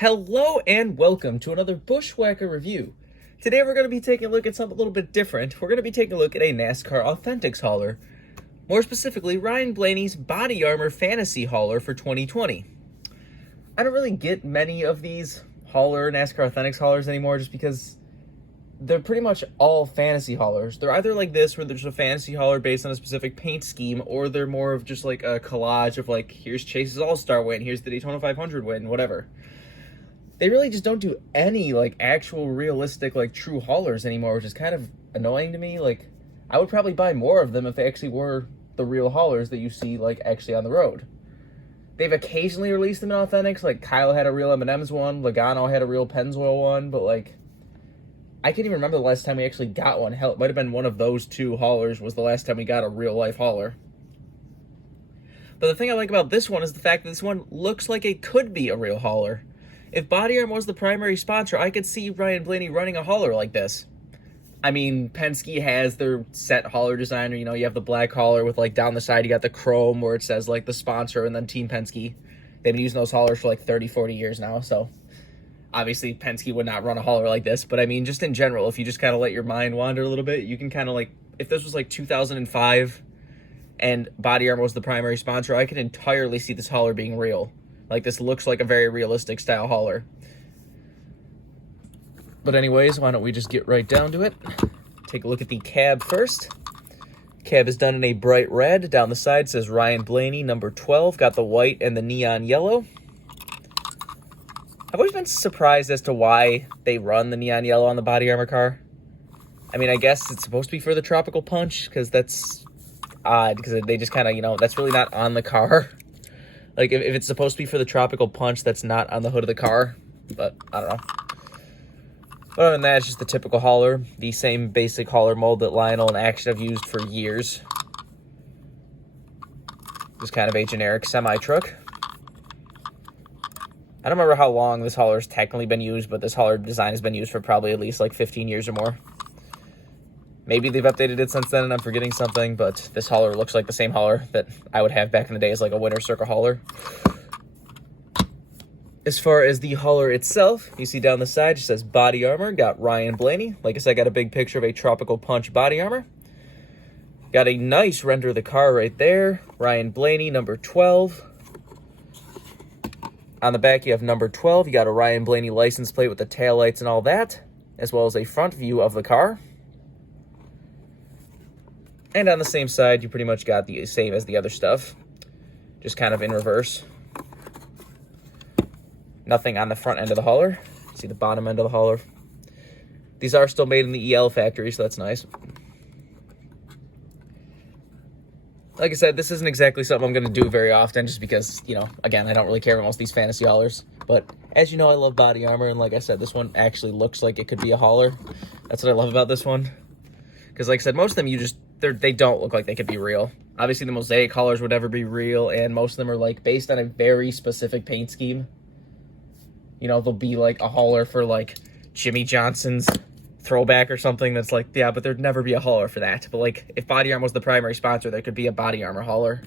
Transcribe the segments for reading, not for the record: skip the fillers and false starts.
Hello and welcome to another Bushwhacker review. Today we're going to be taking a look at something a little bit different. We're going to be taking a look at a NASCAR Authentics hauler. More specifically, Ryan Blaney's Body Armor Fantasy Hauler for 2020. I don't really get many of these NASCAR Authentics haulers anymore just because they're pretty much all fantasy haulers. They're either like this, where there's a fantasy hauler based on a specific paint scheme, or they're more of just like a collage of like, here's Chase's All-Star win, here's the Daytona 500 win, whatever. They really just don't do any like actual realistic like true haulers anymore, which is kind of annoying to me. Like, I would probably buy more of them if they actually were the real haulers that you see like actually on the road. They've occasionally released them in Authentics, like Kyle had a real M&M's one, Logano had a real Pennzoil one, but like, I can't even remember the last time we actually got one. Hell, it might have been one of those two haulers was the last time we got a real life hauler. But the thing I like about this one is the fact that this one looks like it could be a real hauler. If Body Armor was the primary sponsor, I could see Ryan Blaney running a hauler like this. I mean, Penske has their set hauler designer. You know, you have the black hauler with, like, down the side, you got the chrome where it says, like, the sponsor and then Team Penske. They've been using those haulers for, like, 30, 40 years now, so obviously Penske would not run a hauler like this. But, I mean, just in general, if you just kind of let your mind wander a little bit, you can kind of, like, if this was, like, 2005 and Body Armor was the primary sponsor, I could entirely see this hauler being real. Like, this looks like a very realistic style hauler. But anyways, why don't we just get right down to it. Take a look at the cab first. Cab is done in a bright red. Down the side says Ryan Blaney, number 12. Got the white and the neon yellow. I've always been surprised as to why they run the neon yellow on the Body Armor car. I mean, I guess it's supposed to be for the tropical punch, because that's odd, because they just kind of, you know, that's really not on the car. Like, if it's supposed to be for the tropical punch, that's not on the hood of the car. But, I don't know. But other than that, it's just the typical hauler. The same basic hauler mold that Lionel and Action have used for years. Just kind of a generic semi-truck. I don't remember how long this hauler's technically been used, but this hauler design has been used for probably at least like 15 years or more. Maybe they've updated it since then and I'm forgetting something, but this hauler looks like the same hauler that I would have back in the day as like a winter circle hauler. As far as the hauler itself, you see down the side, it says Body Armor. Got Ryan Blaney. Like I said, got a big picture of a Tropical Punch Body Armor. Got a nice render of the car right there. Ryan Blaney, number 12. On the back, you have number 12. You got a Ryan Blaney license plate with the taillights and all that, as well as a front view of the car. And on the same side, you pretty much got the same as the other stuff, just kind of in reverse. Nothing on the front end of the hauler. See the bottom end of the hauler. These are still made in the EL factory, so that's nice. Like I said, this isn't exactly something I'm going to do very often, just because, you know, again, I don't really care about most of these fantasy haulers. But as you know, I love Body Armor, and like I said, this one actually looks like it could be a hauler. That's what I love about this one. Because like I said, most of them they don't look like they could be real. Obviously, the Mosaic haulers would never be real, and most of them are like based on a very specific paint scheme. You know, they'll be like a hauler for like Jimmy Johnson's throwback or something that's like, yeah, but there'd never be a hauler for that. But like, if Body Armor was the primary sponsor, there could be a Body Armor hauler.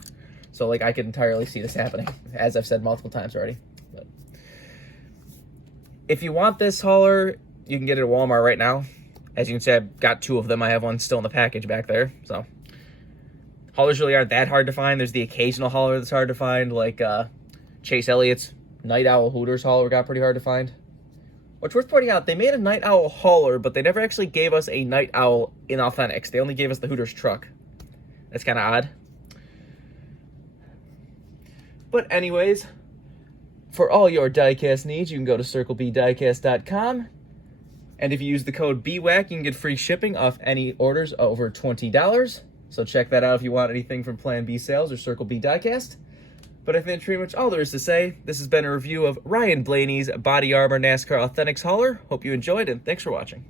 So like, I could entirely see this happening, as I've said multiple times already. But if you want this hauler, you can get it at Walmart right now. As you can see, I've got two of them. I have one still in the package back there. So haulers really aren't that hard to find. There's the occasional hauler that's hard to find, like Chase Elliott's Night Owl Hooters hauler got pretty hard to find. What's worth pointing out, they made a Night Owl hauler, but they never actually gave us a Night Owl in Authentics. They only gave us the Hooters truck. That's kind of odd. But anyways, for all your diecast needs, you can go to circlebdiecast.com. And if you use the code BWhack, you can get free shipping off any orders over $20. So check that out if you want anything from Plan B Sales or Circle B Diecast. But I think that's pretty much all there is to say. This has been a review of Ryan Blaney's Body Armor NASCAR Authentics hauler. Hope you enjoyed, and thanks for watching.